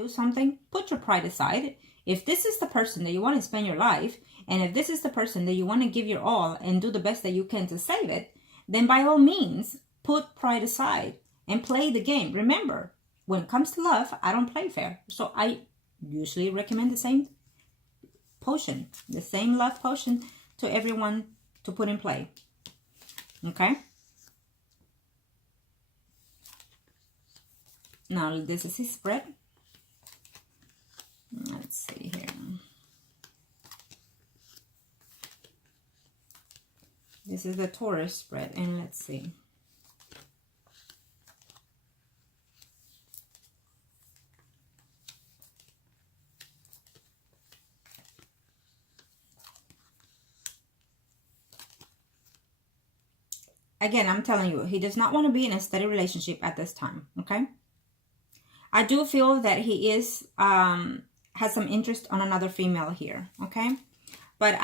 do something, put your pride aside. If this is the person that you want to spend your life, and if this is the person that you want to give your all and do the best that you can to save it, then by all means, put pride aside and play the game. Remember, when it comes to love, I don't play fair. So I usually recommend the same potion, the same love potion to everyone to put in play. Okay? Now, this is his spread. Let's see here. This is the Taurus spread, and let's see. Again, I'm telling you, he does not want to be in a steady relationship at this time, okay? I do feel that he is, has some interest on another female here, okay? But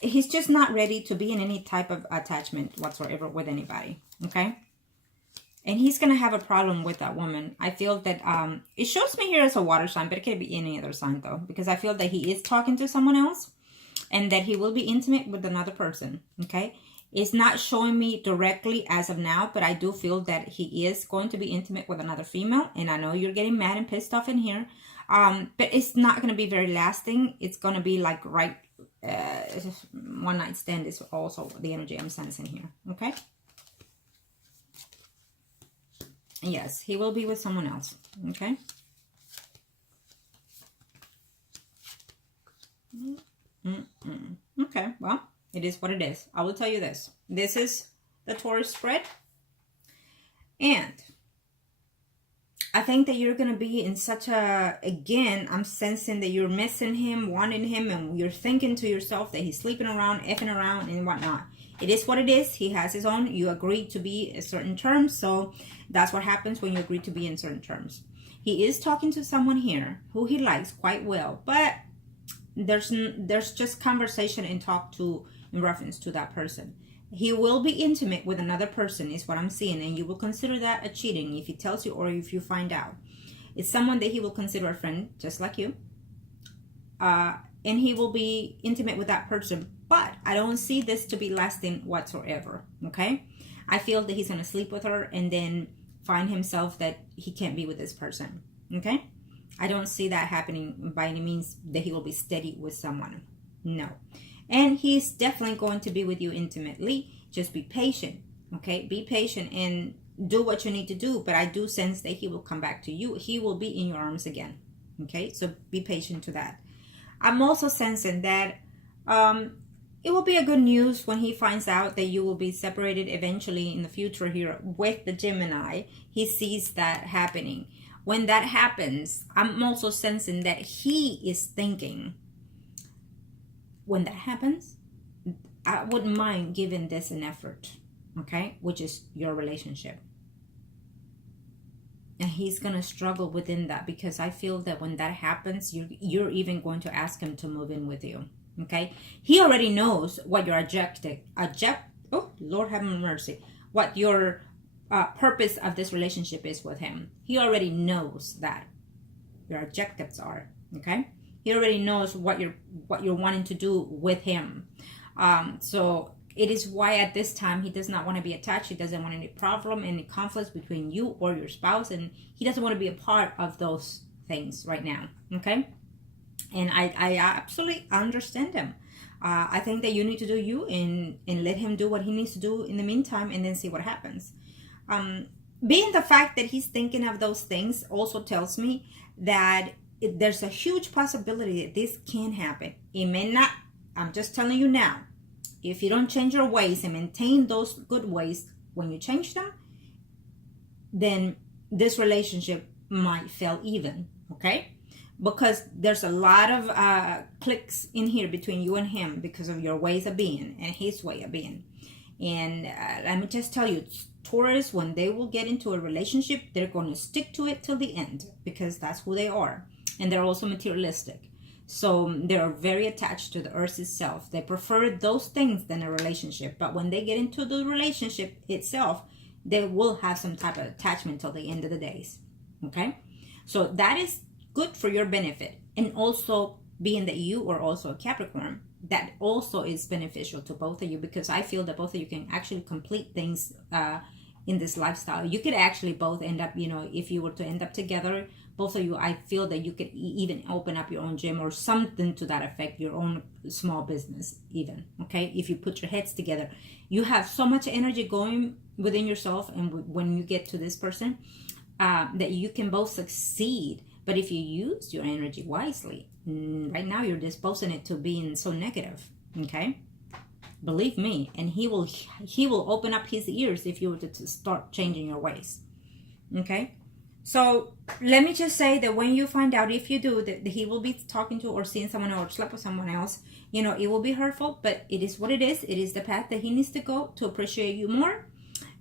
he's just not ready to be in any type of attachment whatsoever with anybody, okay? And he's going to have a problem with that woman. I feel that, it shows me here as a water sign, but it could be any other sign though, because I feel that he is talking to someone else and that he will be intimate with another person, okay? It's not showing me directly as of now, but I do feel that he is going to be intimate with another female. And I know you're getting mad and pissed off in here. But it's not going to be very lasting. It's going to be like one night stand is also the energy I'm sensing here. Okay? Yes, he will be with someone else. Okay? Okay, well. It is what it is. I will tell you this. This is the Taurus spread. And I think that you're going to be in such a, again, I'm sensing that you're missing him, wanting him, and you're thinking to yourself that he's sleeping around, effing around, and whatnot. It is what it is. He has his own. You agreed to be in certain terms. So that's what happens when you agree to be in certain terms. He is talking to someone here who he likes quite well. But there's just conversation and talk to in reference to that person. He will be intimate with another person is what I'm seeing, and you will consider that a cheating if he tells you or if you find out. It's someone that he will consider a friend just like you, and he will be intimate with that person, but I don't see this to be lasting whatsoever. Okay, I feel that he's going to sleep with her and then find himself that he can't be with this person. Okay, I don't see that happening by any means, that he will be steady with someone. No. And he's definitely going to be with you intimately. Just be patient, okay? Be patient and do what you need to do. But I do sense that he will come back to you. He will be in your arms again, okay? So be patient to that. I'm also sensing that it will be a good news when he finds out that you will be separated eventually in the future here with the Gemini. He sees that happening. When that happens, I'm also sensing that he is thinking, when that happens, I wouldn't mind giving this an effort, okay? Which is your relationship. And he's going to struggle within that, because I feel that when that happens, you're even going to ask him to move in with you, okay? He already knows what your oh, Lord have mercy, what your purpose of this relationship is with him. He already knows that your objectives are, okay? He already knows what you're wanting to do with him. So it is why at this time he does not want to be attached. He doesn't want any problem, any conflicts between you or your spouse, and he doesn't want to be a part of those things right now. Okay, and I absolutely understand him. I think that you need to do you and let him do what he needs to do in the meantime, and then see what happens. Being the fact that he's thinking of those things also tells me that there's a huge possibility that this can happen. It may not. I'm just telling you now. If you don't change your ways and maintain those good ways, when you change them, then this relationship might fail even. Okay? Because there's a lot of clicks in here between you and him because of your ways of being and his way of being. And let me just tell you, Taurus, when they will get into a relationship, they're going to stick to it till the end, because that's who they are. And they're also materialistic. So they're very attached to the earth itself. They prefer those things than a relationship. But when they get into the relationship itself, they will have some type of attachment till the end of the days. Okay? So that is good for your benefit. And also, being that you are also a Capricorn, that also is beneficial to both of you, because I feel that both of you can actually complete things in this lifestyle. You could actually both end up, you know, if you were to end up together, both of you, I feel that you could even open up your own gym or something to that effect, your own small business even, okay? If you put your heads together, you have so much energy going within yourself, and when you get to this person, that you can both succeed. But if you use your energy wisely, right now you're disposing it to being so negative, okay? Believe me, and he will open up his ears if you were to start changing your ways, okay? So let me just say that when you find out, if you do, that he will be talking to or seeing someone else or slept with someone else, you know, it will be hurtful, but it is what it is. It is the path that he needs to go to appreciate you more,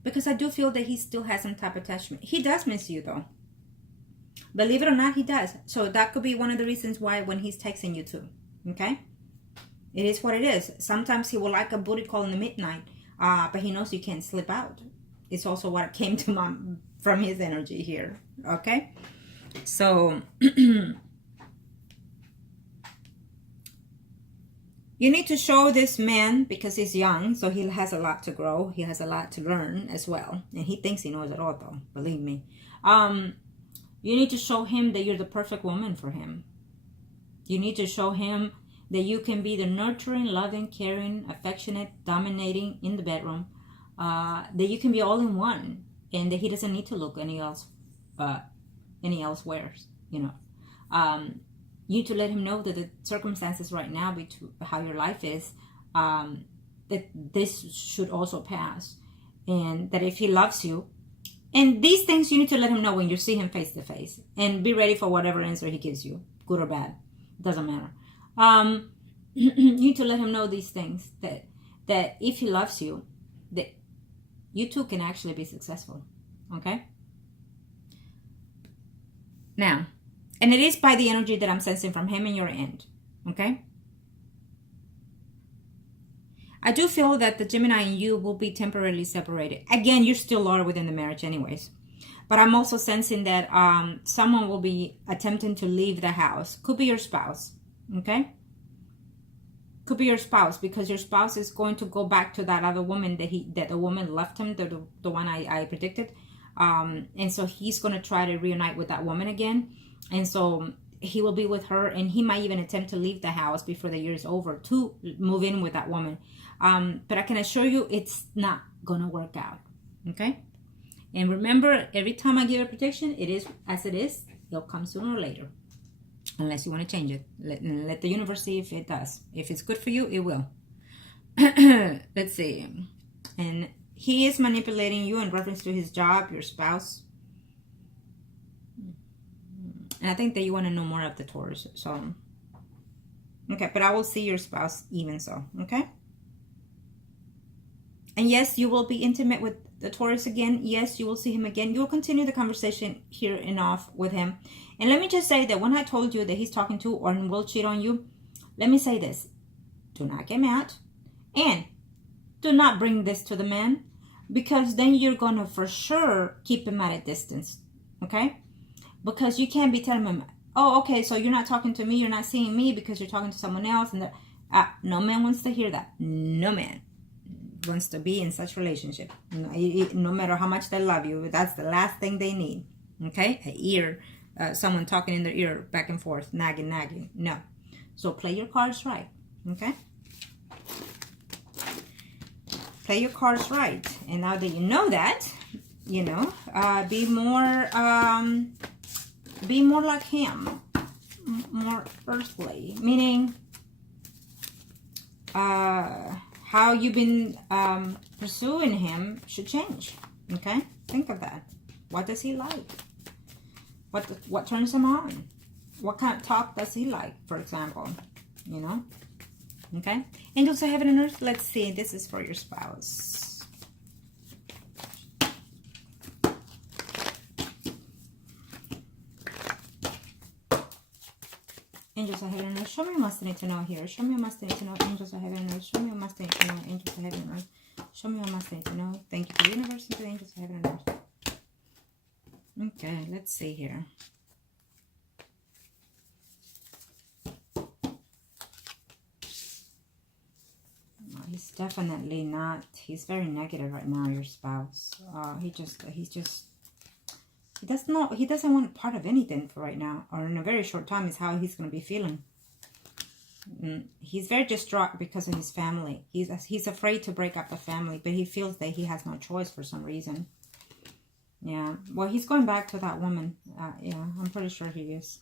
because I do feel that he still has some type of attachment. He does miss you though. Believe it or not, he does. So that could be one of the reasons why when he's texting you too, okay? It is what it is. Sometimes he will like a booty call in the midnight, but he knows you can't slip out. It's also what came to from his energy here, okay? So you need to show this man, because he's young, so he has a lot to grow. He has a lot to learn as well. And he thinks he knows it all though, believe me. You need to show him that you're the perfect woman for him. You need to show him that you can be the nurturing, loving, caring, affectionate, dominating in the bedroom. That you can be all in one, and that he doesn't need to look any elsewhere, you know. You need to let him know that the circumstances right now, how your life is, that this should also pass, and that if he loves you, and these things you need to let him know when you see him face to face, and be ready for whatever answer he gives you, good or bad, doesn't matter. You need to let him know these things, that if he loves you, that you two can actually be successful, okay? Now, and it is by the energy that I'm sensing from him in your end, okay? I do feel that the Gemini and you will be temporarily separated. Again, you still are within the marriage anyways. But I'm also sensing that someone will be attempting to leave the house. Could be your spouse, okay? Could be your spouse, because your spouse is going to go back to that other woman that the woman left him, the one I predicted. And so he's going to try to reunite with that woman again. And so he will be with her, and he might even attempt to leave the house before the year is over to move in with that woman. But I can assure you it's not going to work out, okay? And remember, every time I give a prediction, it is as it is. It'll come sooner or later. Unless you want to change it. Let the universe see if it does. If it's good for you, it will. Let's see. And he is manipulating you in reference to his job, your spouse. And I think that you want to know more of the Taurus. So, okay, but I will see your spouse even so, okay? And yes, you will be intimate with the Taurus again. Yes, you will see him again. You will continue the conversation here and off with him. And let me just say that when I told you that he's talking to or will cheat on you, let me say this. Do not get mad. And do not bring this to the man, because then you're going to for sure keep him at a distance, okay? Because you can't be telling him, oh, okay, so you're not talking to me, you're not seeing me because you're talking to someone else. And no man wants to hear that. No man wants to be in such relationship. No matter how much they love you, that's the last thing they need, okay? An ear, someone talking in their ear back and forth, nagging. No. So play your cards right, okay? Play your cards right. And now that you know that, you know, be more like him, more earthly, meaning how you've been pursuing him should change, okay? Think of that. What does he like? What turns him on? What kind of talk does he like, for example, you know? Okay? Angels of heaven and earth, let's see. This is for your spouse. Angels of heaven and earth, show me what must I need to know here. Show me what must I need to know. Angels of heaven and earth, show me what must I need to know. Angels of heaven and earth, show me what must I need to know. Thank you to the universe and to the angels of heaven and earth. Okay, let's see here. He's definitely not. He's very negative right now, your spouse. He doesn't want part of anything for right now, or in a very short time is how he's going to be feeling. He's very distraught because of his family. He's afraid to break up the family, but he feels that he has no choice for some reason. Yeah, well, he's going back to that woman. Yeah, I'm pretty sure he is.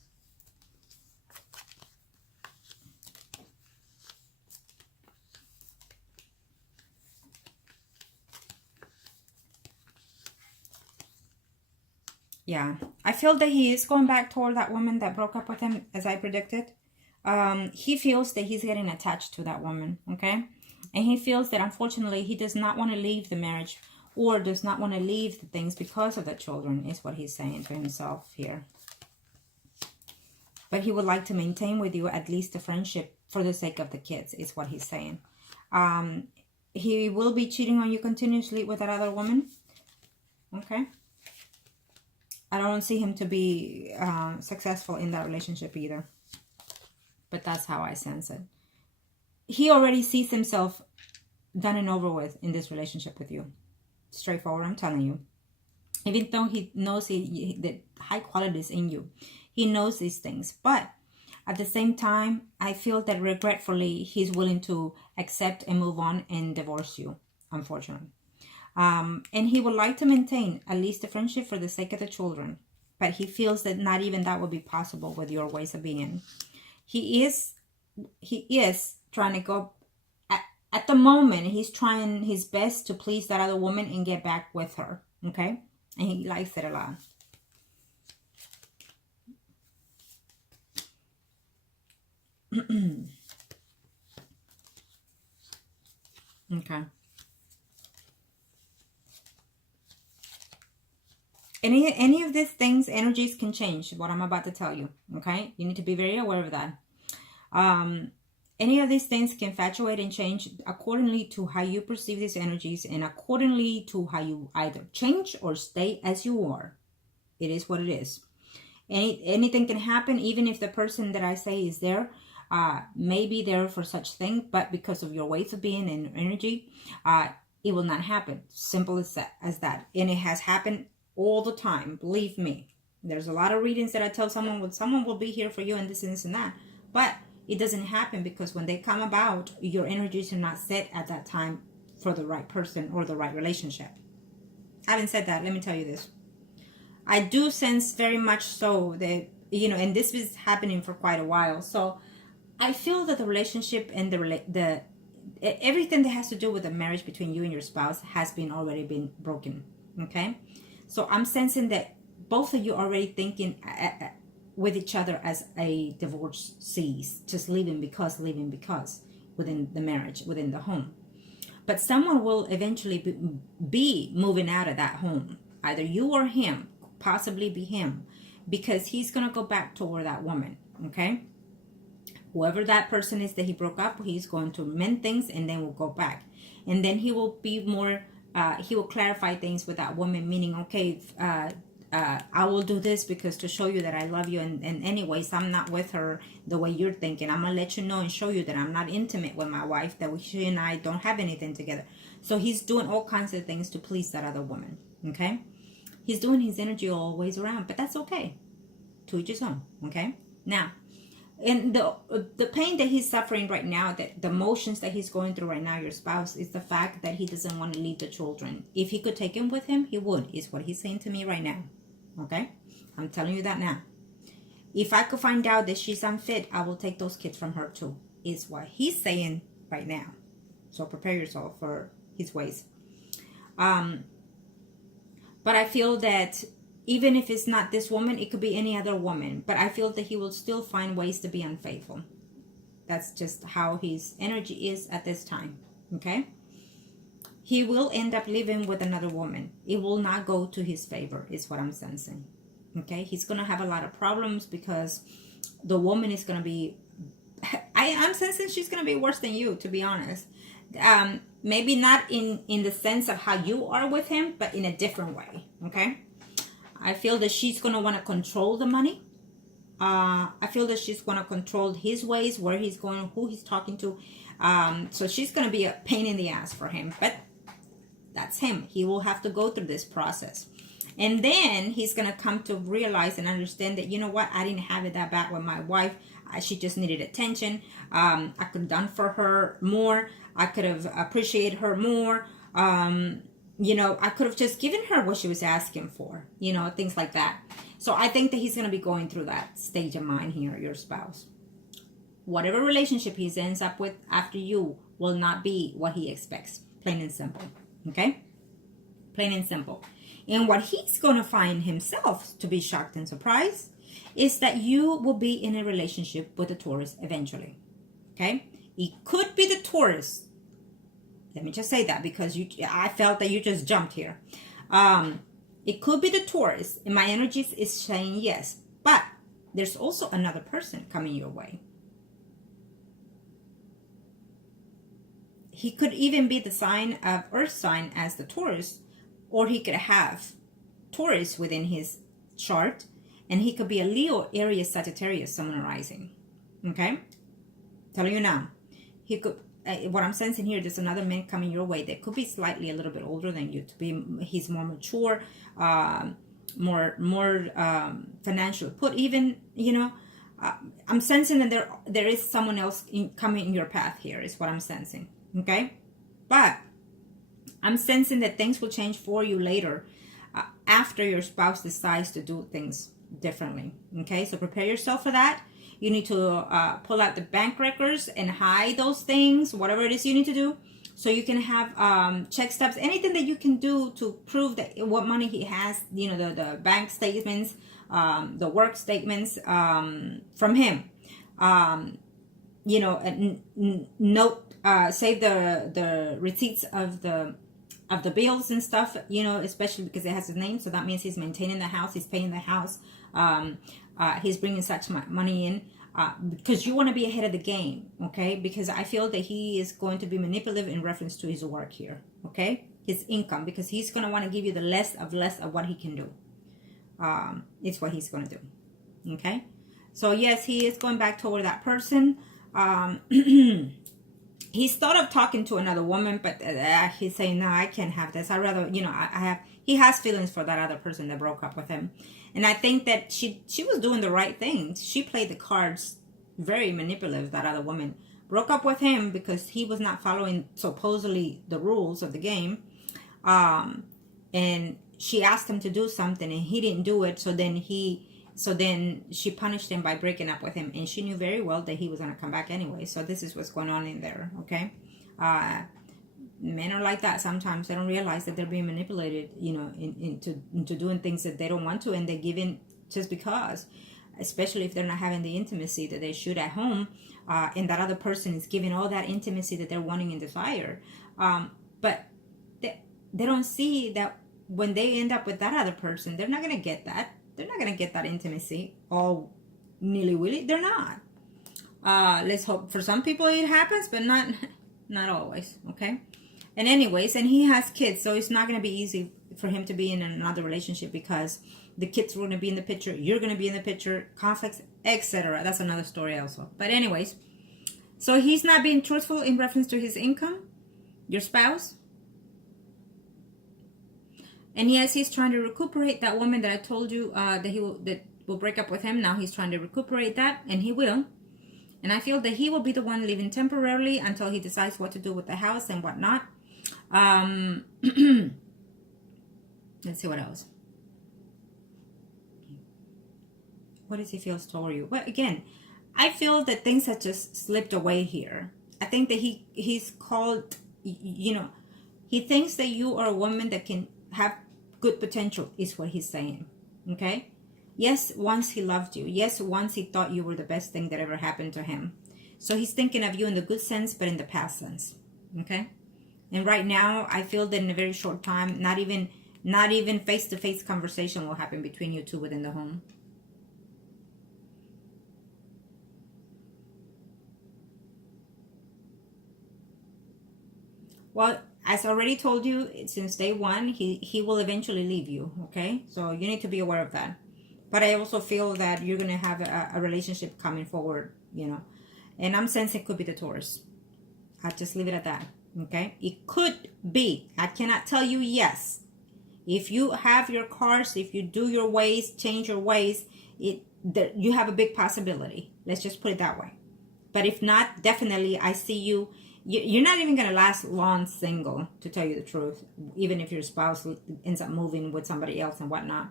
Yeah, I feel that he is going back toward that woman that broke up with him, as I predicted. He feels that he's getting attached to that woman, okay? And he feels that, unfortunately, he does not want to leave the marriage or does not want to leave the things because of the children, is what he's saying to himself here. But he would like to maintain with you at least a friendship for the sake of the kids, is what he's saying. He will be cheating on you continuously with that other woman, okay? I don't see him to be successful in that relationship either. But that's how I sense it. He already sees himself done and over with in this relationship with you. Straightforward, I'm telling you. Even though he knows the high qualities in you. He knows these things. But at the same time, I feel that regretfully, he's willing to accept and move on and divorce you, unfortunately. And he would like to maintain at least a friendship for the sake of the children. But he feels that not even that would be possible with your ways of being. He is trying to go, at the moment, he's trying his best to please that other woman and get back with her, okay? And he likes it a lot. Okay. Any of these things, energies can change, what I'm about to tell you, okay? You need to be very aware of that. Any of these things can fluctuate and change accordingly to how you perceive these energies and accordingly to how you either change or stay as you are. It is what it is. Anything can happen, even if the person that I say is there, may be there for such thing, but because of your ways of being and energy, it will not happen. Simple as that. And it has happened all the time. Believe me. There's a lot of readings that I tell someone will be here for you and this and this and that. But it doesn't happen because when they come about, your energies are not set at that time for the right person or the right relationship. Having said that, let me tell you this. I do sense very much so that, and this is happening for quite a while. So I feel that the relationship and everything that has to do with the marriage between you and your spouse has already been broken. Okay? So I'm sensing that both of you are already thinking with each other as a divorcees, just leaving because within the marriage, within the home. But someone will eventually be moving out of that home. Either you or him, possibly be him, because he's going to go back toward that woman, okay? Whoever that person is that he broke up, he's going to mend things and then will go back. And then he will be more, he will clarify things with that woman, meaning, okay, I will do this because to show you that I love you. And anyways, I'm not with her the way you're thinking. I'm going to let you know and show you that I'm not intimate with my wife, that she and I don't have anything together. So he's doing all kinds of things to please that other woman, okay? He's doing his energy always around, but that's okay. To each his own, okay? Now, and the pain that he's suffering right now, that the emotions that he's going through right now, your spouse, is the fact that he doesn't want to leave the children. If he could take them with him, he would, is what he's saying to me right now. Okay? I'm telling you that now. If I could find out that she's unfit, I will take those kids from her too, is what he's saying right now. So prepare yourself for his ways. But I feel that even if it's not this woman, it could be any other woman. But I feel that he will still find ways to be unfaithful. That's just how his energy is at this time. Okay? He will end up living with another woman. It will not go to his favor, is what I'm sensing. Okay? He's going to have a lot of problems because the woman is going to be... I'm sensing she's going to be worse than you, to be honest. Maybe not in the sense of how you are with him, but in a different way. Okay? I feel that she's going to want to control the money. I feel that she's going to control his ways, where he's going, who he's talking to. So she's going to be a pain in the ass for him, but that's him. He will have to go through this process. And then he's going to come to realize and understand that, you know what, I didn't have it that bad with my wife. She just needed attention. I could have done for her more. I could have appreciated her more. You know, I could have just given her what she was asking for, you know, things like that. So I think that he's going to be going through that stage of mind here, your spouse. Whatever relationship he ends up with after you will not be what he expects. Plain and simple. Okay? Plain and simple. And what he's going to find himself to be shocked and surprised is that you will be in a relationship with a Taurus eventually. Okay? It could be the Taurus. Let me just say that because I felt that you just jumped here. It could be the Taurus. And my energy is saying yes. But there's also another person coming your way. He could even be the sign of Earth sign as the Taurus. Or he could have Taurus within his chart. And he could be a Leo, Aries, Sagittarius, Sun and Rising. Okay? Telling you now. He could, what I'm sensing here, there's another man coming your way that could be slightly a little bit older than you. He's more mature, more financial put even, you know. I'm sensing that there is someone else coming in your path here, is what I'm sensing. Okay? But I'm sensing that things will change for you later after your spouse decides to do things differently. Okay? So prepare yourself for that. You need to pull out the bank records and hide those things, whatever it is you need to do. So you can have check stubs, anything that you can do to prove that what money he has, you know, the bank statements, the work statements from him. You know, note, save the receipts of the bills and stuff, you know, especially because it has his name. So that means he's maintaining the house, he's paying the house, he's bringing such money in. Because you want to be ahead of the game, okay? Because I feel that he is going to be manipulative in reference to his work here, okay? His income, because he's going to want to give you the less of what he can do. It's what he's going to do, okay? So yes, he is going back toward that person. He's thought of talking to another woman, but he's saying, no, I can't have this. I rather, you know, he has feelings for that other person that broke up with him. And I think that she was doing the right thing. She played the cards very manipulative, that other woman. Broke up with him because he was not following supposedly the rules of the game. And she asked him to do something and he didn't do it. So then she punished him by breaking up with him. And she knew very well that he was going to come back anyway. So this is what's going on in there, okay? Men are like that sometimes. They don't realize that they're being manipulated, you know, into doing things that they don't want to, and they give in just because, especially if they're not having the intimacy that they should at home, and that other person is giving all that intimacy that they're wanting and desire. But they don't see that when they end up with that other person, they're not going to get that. They're not going to get that intimacy all nilly-willy. They're not. Let's hope for some people it happens, but not always, okay? And anyways, and he has kids, so it's not going to be easy for him to be in another relationship because the kids are going to be in the picture, you're going to be in the picture, conflicts, etc. That's another story also. But anyways, so he's not being truthful in reference to his income, your spouse. And yes, he's trying to recuperate that woman that I told you that will break up with him. Now he's trying to recuperate that, and he will. And I feel that he will be the one living temporarily until he decides what to do with the house and whatnot. Let's see what else. What does he feel toward you? Well, again, I feel that things have just slipped away here. I think that he's called, you know, he thinks that you are a woman that can have good potential, is what he's saying. Okay? Yes, once he loved you. Yes, once he thought you were the best thing that ever happened to him. So he's thinking of you in the good sense, but in the past sense. Okay? And right now, I feel that in a very short time, not even face-to-face conversation will happen between you two within the home. Well, as I already told you, since day one, he will eventually leave you, okay? So you need to be aware of that. But I also feel that you're going to have a relationship coming forward, you know. And I'm sensing it could be the Taurus. I'll just leave it at that. Okay? It could be. I cannot tell you yes. If you have your cards, if you do your ways, change your ways, you have a big possibility. Let's just put it that way. But if not, definitely I see you. You're not even going to last long single, to tell you the truth. Even if your spouse ends up moving with somebody else and whatnot.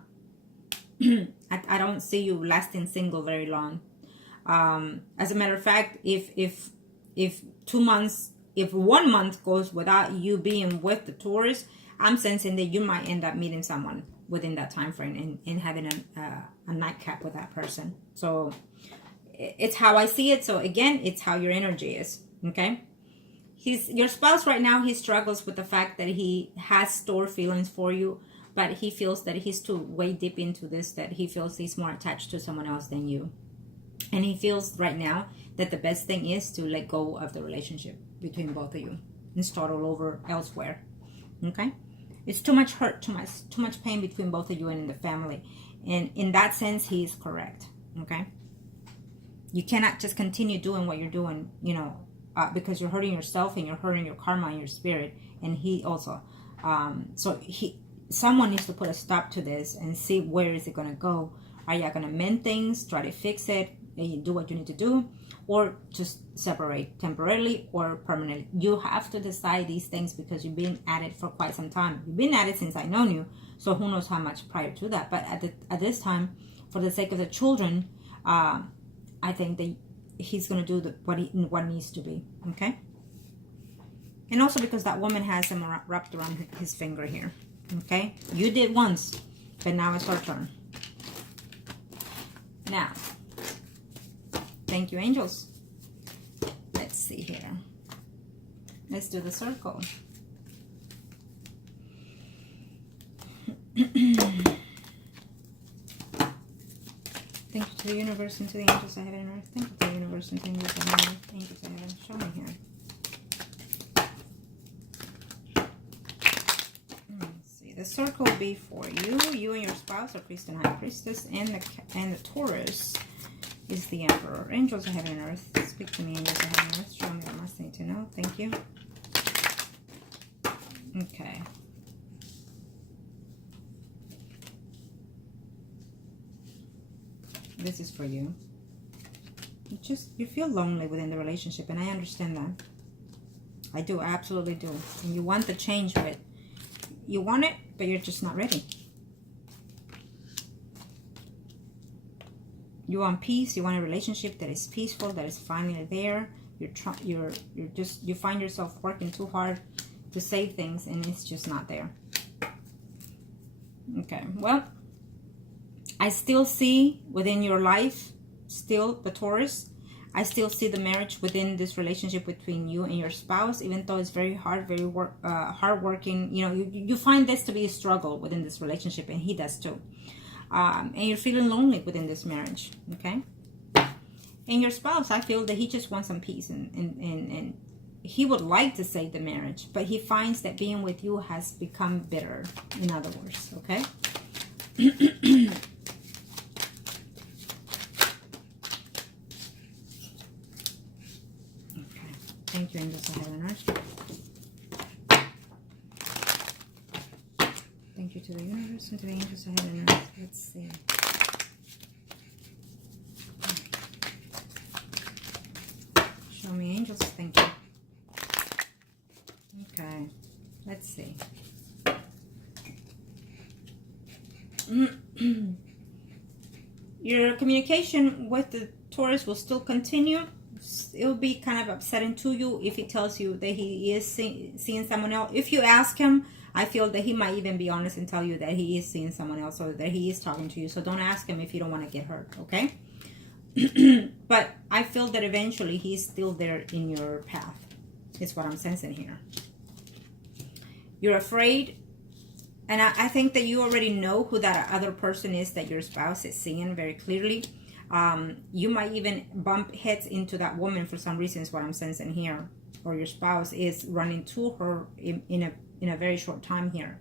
I don't see you lasting single very long. As a matter of fact, if 2 months, if 1 month goes without you being with the Taurus, I'm sensing that you might end up meeting someone within that time frame and having a nightcap with that person. So it's how I see it. So again, it's how your energy is. Okay. Your spouse right now, he struggles with the fact that he has stored feelings for you, but he feels that he's too way deep into this, that he feels he's more attached to someone else than you. And he feels right now that the best thing is to let go of the relationship between both of you and start all over elsewhere. Okay? It's too much hurt, too much pain between both of you and in the family. And in that sense, he is correct. Okay? You cannot just continue doing what you're doing, because you're hurting yourself and you're hurting your karma and your spirit. And he also. Someone needs to put a stop to this and see where is it going to go. Are you going to mend things, try to fix it, and you do what you need to do, or just separate temporarily or permanently? You have to decide these things because you've been at it for quite some time. You've been at it since I known you, so who knows how much prior to that. But at this time, for the sake of the children, I think that he's going to do what needs to be. Okay? And also because that woman has him wrapped around his finger here. Okay? You did once, but now it's our turn. Now, thank you, angels. Let's see here. Let's do the circle. Thank you to the universe and to the angels of heaven and earth. Thank you to the universe and to the angels of heaven and earth. Angels of heaven, show me here. Let's see. The circle will be for you and your spouse, or priest and high priestess, and the Taurus is the emperor. Angels of heaven and earth, speak to me, angels of heaven and earth. Show me what I must need to know. Thank you. Okay. This is for you. You feel lonely within the relationship, and I understand that. I do, I absolutely do. And you want the change, but you want it, but you're just not ready. You want peace. You want a relationship that is peaceful, that is finally there. You find yourself working too hard to save things, and it's just not there. Okay, well, I still see within your life, still the Taurus, I still see the marriage within this relationship between you and your spouse, even though it's very hard, very hardworking. You find this to be a struggle within this relationship, and he does too. And you're feeling lonely within this marriage, okay? And your spouse, I feel that he just wants some peace, and he would like to save the marriage, but he finds that being with you has become bitter, in other words, okay? Thank you, angels of heaven and earth. Thank you to the universe and to the angels of heaven and earth. Let's see. Show me, angels. Thank you. Okay. Let's see. Your communication with the Taurus will still continue. It'll be kind of upsetting to you if he tells you that he is seeing someone else. If you ask him, I feel that he might even be honest and tell you that he is seeing someone else, or that he is talking to you. So don't ask him if you don't want to get hurt, okay? But I feel that eventually he's still there in your path. It's what I'm sensing here. You're afraid, and I think that you already know who that other person is that your spouse is seeing very clearly. You might even bump heads into that woman for some reason, is what I'm sensing here. Or your spouse is running to her in a very short time here.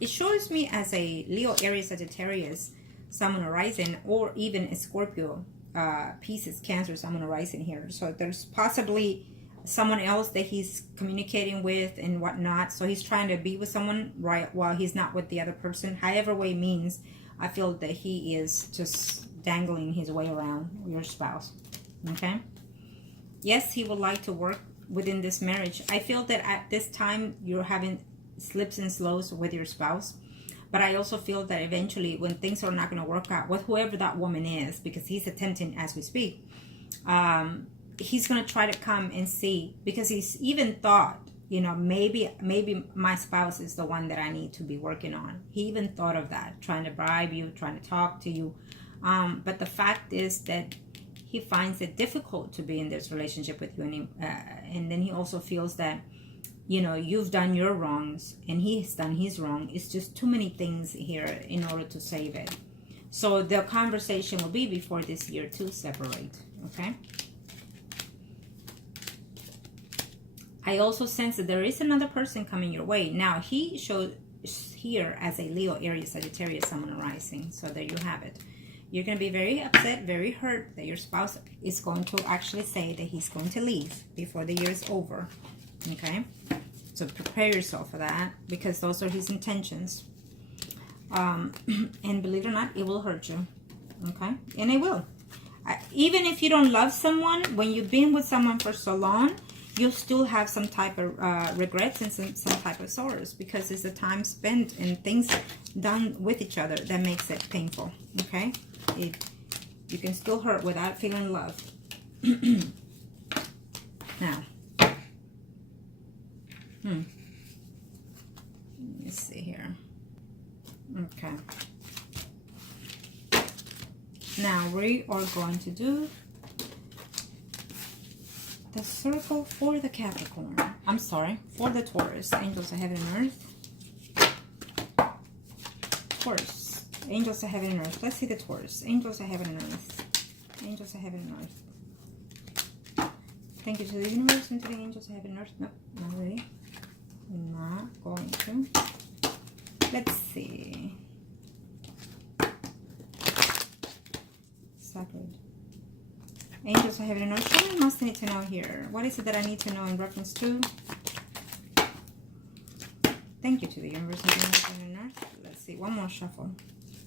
It shows me as a Leo, Aries, Sagittarius, Sun, Moon, Rising, or even a Scorpio, Pisces, Cancer, Sun, Moon, Rising here. So there's possibly someone else that he's communicating with and whatnot. So he's trying to be with someone right while he's not with the other person. However way means, I feel that he is just dangling his way around your spouse. Okay? Yes, he would like to work within this marriage. I feel that at this time you're having slips and slows with your spouse. But I also feel that eventually when things are not going to work out with whoever that woman is, because he's attempting as we speak, he's going to try to come and see, because he's even thought, you know, maybe my spouse is the one that I need to be working on. He even thought of that, trying to bribe you, trying to talk to you. But the fact is that he finds it difficult to be in this relationship with you. And then he also feels that, you know, you've done your wrongs and he's done his wrong. It's just too many things here in order to save it. So the conversation will be before this year to separate. Okay. I also sense that there is another person coming your way. Now, he shows here as a Leo, Aries, Sagittarius, Sun, and Rising. So there you have it. You're going to be very upset, very hurt that your spouse is going to actually say that he's going to leave before the year is over. Okay? So prepare yourself for that, because those are his intentions. And believe it or not, it will hurt you. Okay? And it will. Even if you don't love someone, when you've been with someone for so long, you'll still have some type of regrets and some type of sorrows, because it's the time spent and things done with each other that makes it painful. Okay? You can still hurt without feeling love. Now, let's see here. Okay. Now we are going to do the circle for the Capricorn. I'm sorry, for the Taurus. Angels of heaven and earth. Taurus. Angels of heaven and earth. Let's see the Taurus. Angels of heaven and earth. Angels of heaven and earth. Thank you to the universe and to the angels of heaven and earth. Nope, not really. Not going to. Let's see. Sacred. Angels of heaven and earth. What must I need to know here? What is it that I need to know in reference to? Thank you to the universe and the angels of heaven and earth. Let's see. One more shuffle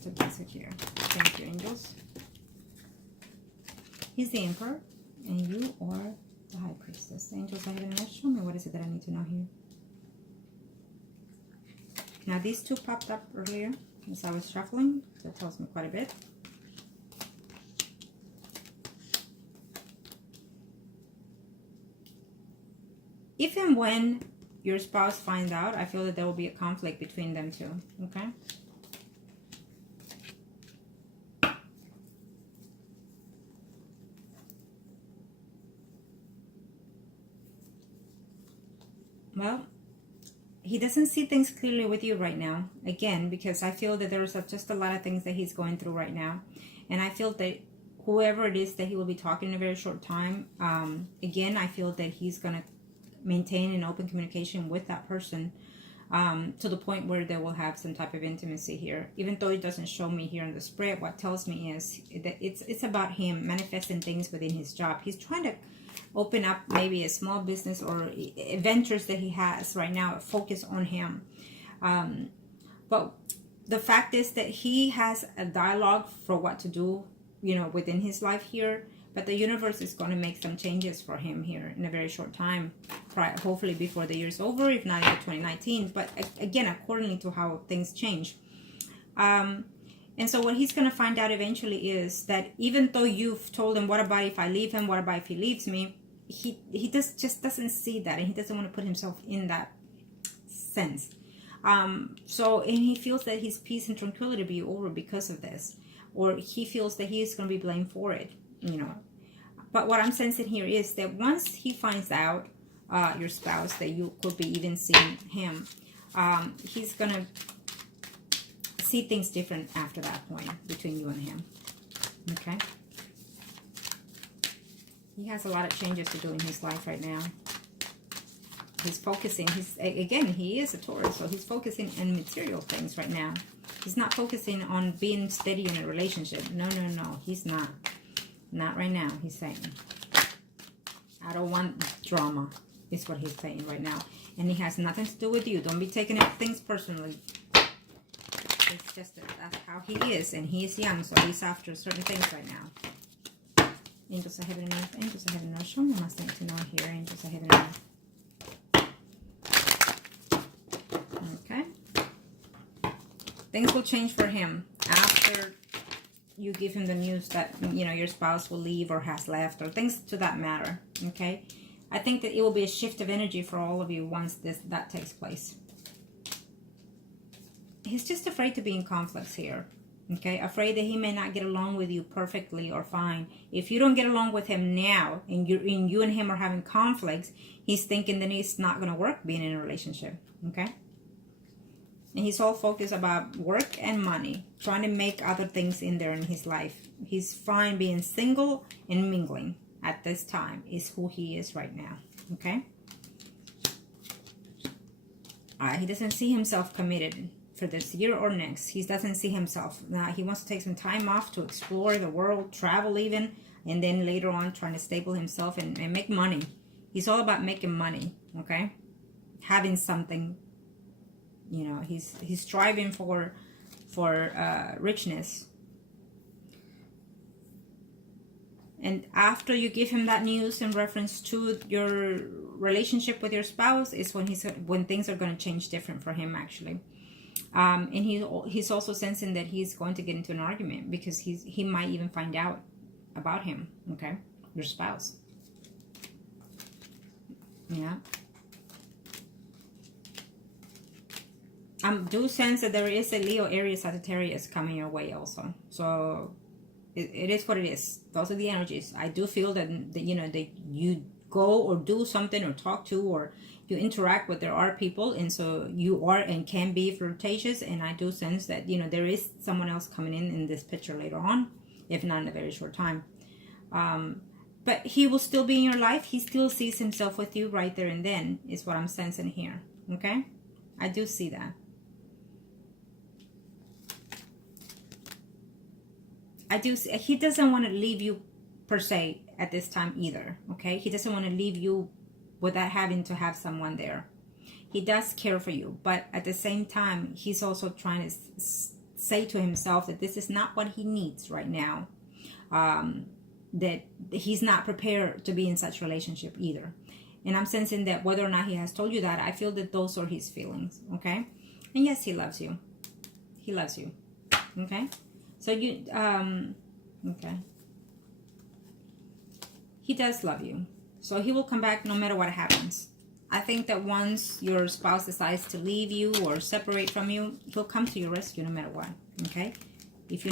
to basic here. Thank you, angels. He's the emperor, and you are the high priestess. Angels of heaven and earth. Show me what is it that I need to know here. Now, these two popped up earlier as I was shuffling. That tells me quite a bit. If and when your spouse finds out, I feel that there will be a conflict between them two. Okay? Well, he doesn't see things clearly with you right now. Again, because I feel that there's just a lot of things that he's going through right now. And I feel that whoever it is that he will be talking in a very short time, again, I feel that he's going to maintain an open communication with that person to the point where they will have some type of intimacy here. Even though it doesn't show me here in the spread, what tells me is that it's about him manifesting things within his job. He's trying to open up maybe a small business or ventures that he has right now, focus on him. But the fact is that he has a dialogue for what to do, you know, within his life here. But the universe is going to make some changes for him here in a very short time, hopefully before the year's over, if not in 2019. But again, accordingly to how things change. And so what he's going to find out eventually is that even though you've told him, what about if I leave him? What about if he leaves me? He just doesn't see that, and he doesn't want to put himself in that sense. And he feels that his peace and tranquility will be over because of this, or he feels that he is going to be blamed for it, you know. But what I'm sensing here is that once he finds out, your spouse, that you could be even seeing him, he's going to see things different after that point between you and him. Okay? He has a lot of changes to do in his life right now. He's focusing, again, he is a Taurus, so he's focusing on material things right now. He's not focusing on being steady in a relationship. No, he's not. Not right now, he's saying. I don't want drama, is what he's saying right now. And it has nothing to do with you. Don't be taking things personally. It's just that that's how he is. And he is young, so he's after certain things right now. Angels of heaven and earth. Angels of heaven and earth. Show me my thing to know here. Angels of heaven and earth. Okay. Things will change for him after you give him the news that, you know, your spouse will leave or has left, or things to that matter. Okay. I think that it will be a shift of energy for all of you once that takes place. He's just afraid to be in conflicts here. Okay. Afraid that he may not get along with you perfectly or fine. If you don't get along with him now and you and him are having conflicts, he's thinking that it's not going to work being in a relationship. Okay. And he's all focused about work and money, trying to make other things in there in his life. He's fine being single and mingling at this time is who he is right now, okay? He doesn't see himself committed for this year or next. He doesn't see himself. Now, he wants to take some time off to explore the world, travel even, and then later on trying to stable himself and make money. He's all about making money, okay? Having something. You know, he's striving for richness. And after you give him that news in reference to your relationship with your spouse is when things are going to change different for him, actually. And he's also sensing that he's going to get into an argument because he might even find out about him, okay? Your spouse. Yeah. I do sense that there is a Leo, Aries, Sagittarius coming your way also. So it is what it is. Those are the energies. I do feel that you know, that you go or do something or talk to or you interact with, there are people, and so you are and can be flirtatious. And I do sense that, you know, there is someone else coming in this picture later on, if not in a very short time. But he will still be in your life. He still sees himself with you right there and then, is what I'm sensing here. Okay? I do see that. He doesn't want to leave you per se at this time either, okay? He doesn't want to leave you without having to have someone there. He does care for you, but at the same time, he's also trying to say to himself that this is not what he needs right now. That he's not prepared to be in such relationship either. And I'm sensing that whether or not he has told you that, I feel that those are his feelings, okay? And yes, he loves you. He loves you, okay? So you, okay. He does love you. So he will come back no matter what happens. I think that once your spouse decides to leave you or separate from you, he'll come to your rescue no matter what, okay? If you